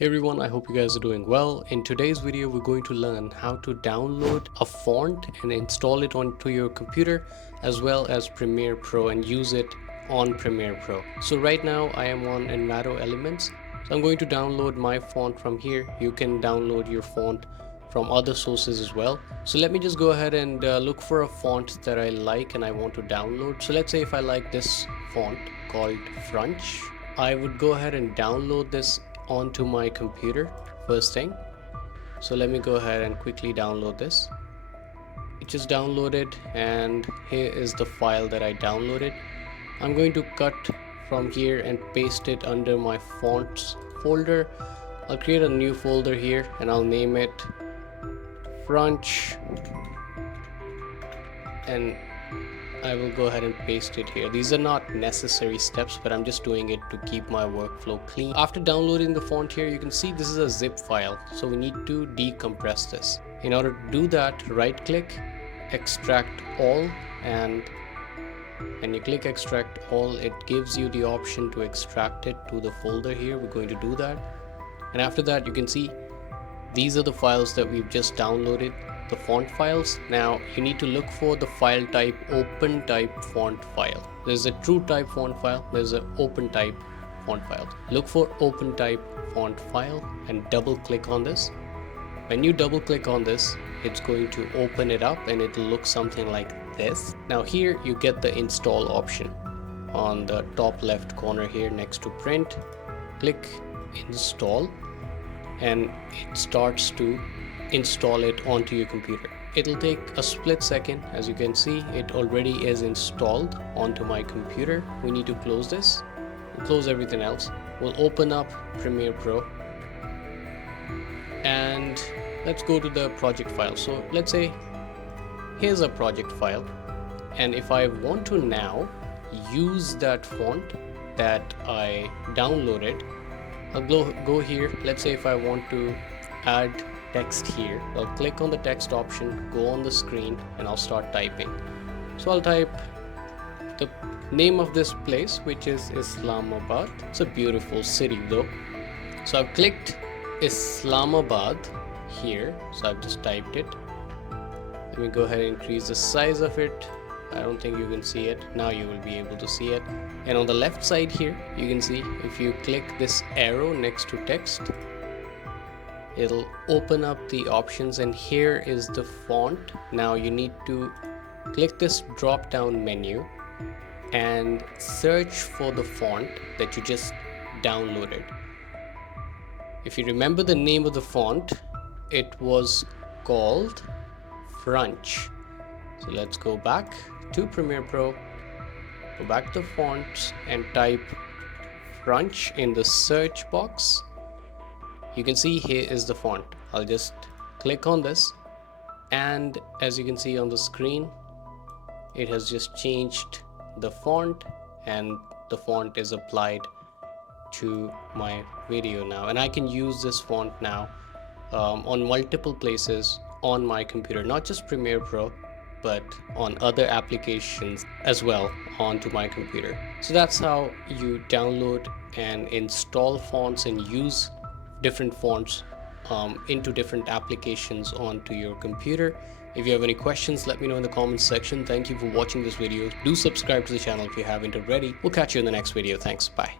Hey everyone, I hope you guys are doing well. In today's video, we're going to learn how to download a font and install it onto your computer as well as Premiere Pro and use it on Premiere Pro. So right now I am on Envato Elements. So I'm going to download my font from here. You can download your font from other sources as well. So let me just go ahead and look for a font that I like and I want to download. So let's say if I like this font called French, I would go ahead and download this onto my computer first thing. So let me go ahead and quickly download this. It just downloaded and here is the file that I downloaded. I'm going to cut from here and paste it under my fonts folder. I'll create a new folder here and I'll name it French, and I will go ahead and paste it here. These are not necessary steps, but I'm just doing it to keep my workflow clean. After downloading the font here, you can see this is a zip file, so we need to decompress this. In order to do that, right click, extract all, and when you click extract all, it gives you the option to extract it to the folder here. We're going to do that, and after that you can see these are the files that we've just downloaded, the font files. Now you need to look for the file type open type font file. There's a true type font file, there's an open type font file. Look for open type font file and double click on this. When you double click on this, it's going to open it up and it'll look something like this. Now here you get the install option on the top left corner here next to print. Click install and it starts to install it onto your computer. It'll take a split second. As you can see, it already is installed onto my computer. We need to close this. We'll close everything else. We'll open up Premiere Pro and let's go to the project file. So let's say here's a project file, and if I want to now use that font that I downloaded, I'll go here. Let's say if I want to add text here, I'll click on the text option, go on the screen, and I'll start typing. So I'll type the name of this place, which is Islamabad. It's a beautiful city though. So I've clicked Islamabad here, so I've just typed it. Let me go ahead and increase the size of it. I don't think you can see it. Now you will be able to see it. And on the left side here, you can see if you click this arrow next to text, it'll open up the options, and here is the font. Now you need to click this drop down menu and search for the font that you just downloaded. If you remember the name of the font, it was called French. So let's go back to Premiere Pro, go back to fonts and type French in the search box. You can see here is the font. I'll just click on this, and as you can see on the screen, it has just changed the font and the font is applied to my video now, and I can use this font now on multiple places on my computer, not just Premiere Pro, but on other applications as well onto my computer. So that's how you download and install fonts and use different fonts into different applications onto your computer. If you have any questions, let me know in the comments section. Thank you for watching this video. Do subscribe to the channel if you haven't already. We'll catch you in the next video. Thanks. Bye.